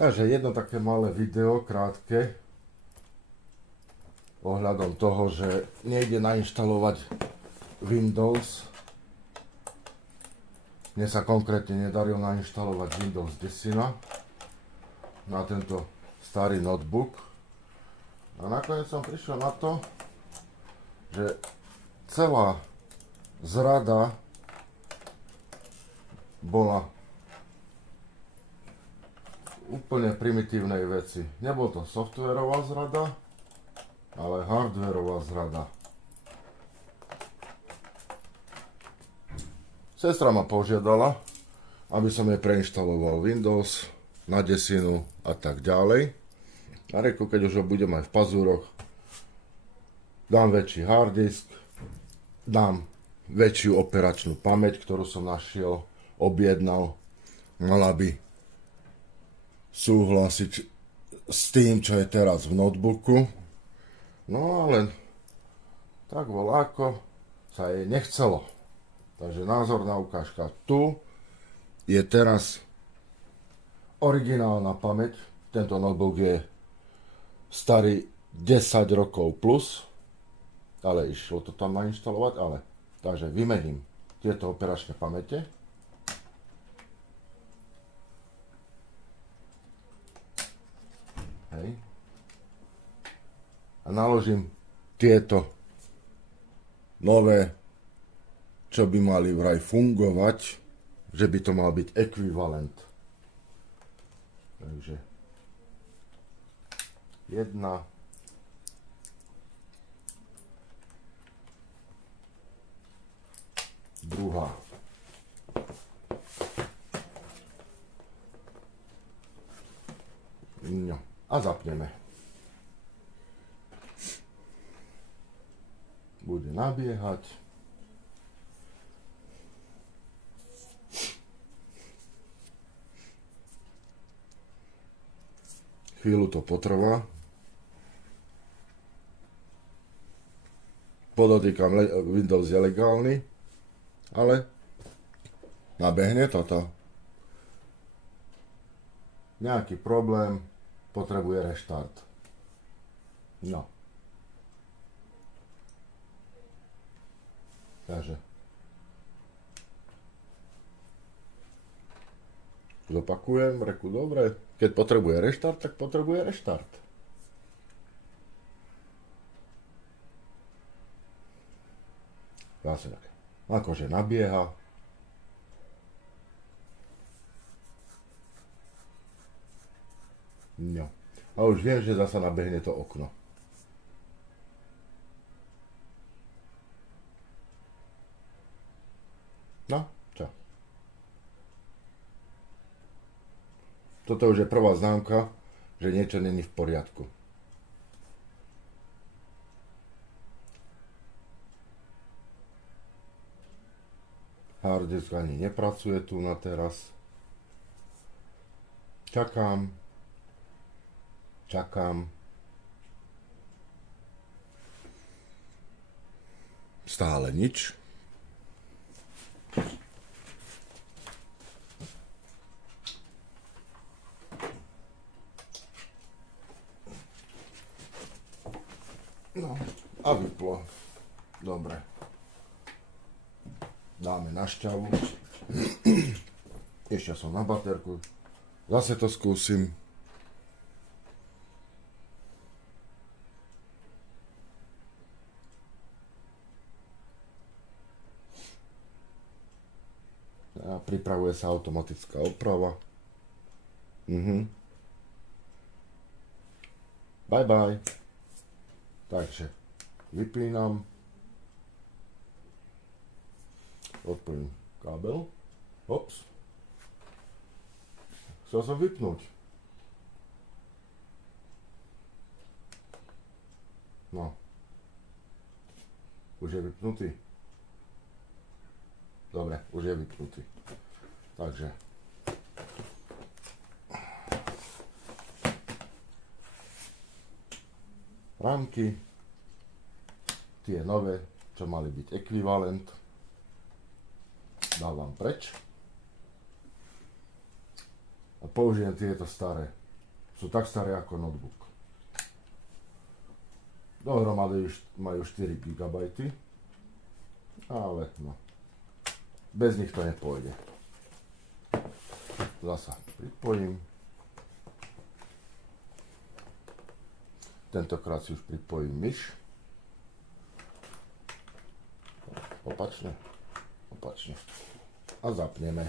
Takže jedno také malé video, krátke, ohľadom toho, že nejde nainštalovať Windows. Mne sa konkrétne nedarilo nainštalovať Windows 10 na tento starý notebook. A nakoniec som prišiel na to, že celá zrada bola úplne primitívnej veci. Nebol to softwarová zrada, ale hardwarová zrada. Sestra ma požiadala, aby som jej preinštaloval Windows na 10 a tak ďalej. A reku, keď už ho budem aj v pazúroch, dám väčší hard disk, dám väčšiu operačnú pamäť, ktorú som našiel, objednal. Mala by súhlasiť s tým, čo je teraz v notebooku. No ale tak voľako sa jej nechcelo. Takže názorná ukážka. Tu je teraz originálna pamäť. Tento notebook je starý 10 rokov plus. Ale išlo to tam nainštalovať, ale. Takže vymením tieto operačné pamäte. Hej. A naložím tieto nové, čo by mali vraj fungovať, že by to mal byť ekvivalent. Takže jedna, druhá. No, a zapneme. Bude nabiehať. Chvíľu to potrvá. Podotýkam, Windows je legálny, ale nabehne toto. Nejaký problém, potrebuje reštart. No. Takže zopakujem, reku dobre, keď potrebuje reštart, tak potrebuje reštart. Zase tak, akože nabieha. No. A už viem, že zasa nabehne to okno. No, čo? Toto už je prvá známka, že niečo není v poriadku. Hard disk ani nepracuje tu na teraz. Čakám. Stále nič. No, a vyplo. Dobre. Dáme na šťavu. Ešte som na baterku. Zase to skúsim. A pripravuje sa automatická oprava. Bye bye. Takže vypínam. Odpojím kábel. Ops. Chcel som vypnúť. No. Už je vypnutý. Dobre, už je vypnutý. Takže. Rámky. Tie nové, čo mali byť ekvivalent. Dávam preč. A použijem tieto staré. sú tak staré ako notebook. Dohromady majú 4 GB, ale no, bez nich to nepôjde. Zasa pripojím. Tentokrát si už pripojím myš. Opačne. A zapneme.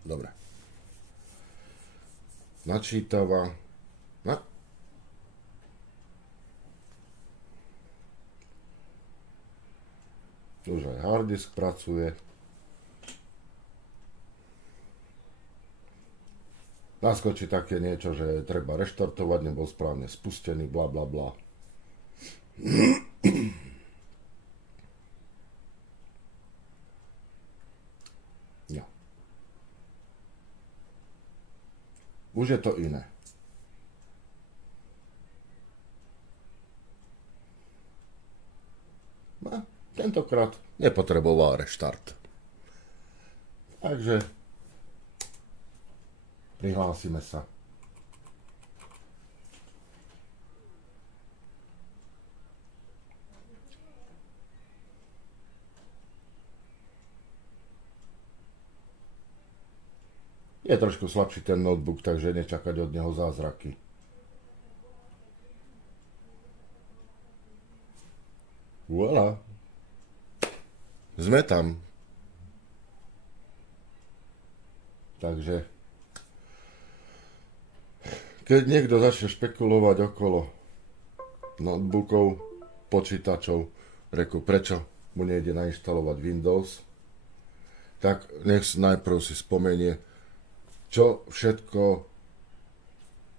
Dobre. Načítava. No. Už aj harddisk pracuje. Naskočí také niečo, že treba reštartovať, nebol správne spustený, bla bla bla. No. Už je to iné. No, tentokrát nepotreboval reštart. Takže prihlásime sa. Je trošku slabší ten notebook, takže nečakať od neho zázraky. Voilà. Sme tam. Takže keď niekto začne špekulovať okolo notebookov, počítačov, reku prečo mu nejde nainštalovať Windows, tak nech najprv si spomenie, čo všetko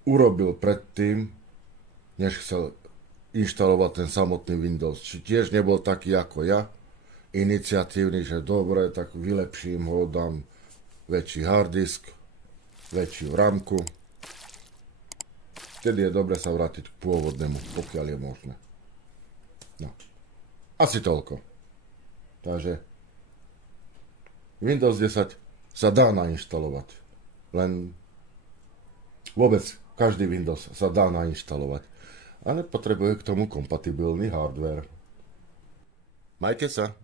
urobil predtým, než chcel inštalovať ten samotný Windows. Či tiež nebol taký ako ja, iniciatívny, že dobre, tak vylepším ho, dám väčší harddisk, väčšiu ramku. Vtedy je dobre sa vrátiť k pôvodnému, pokiaľ je možné. No. Asi toľko. Takže Windows 10 sa dá nainštalovať. Len vôbec každý Windows sa dá nainštalovať. Ale potrebuje k tomu kompatibilný hardware. Majte sa.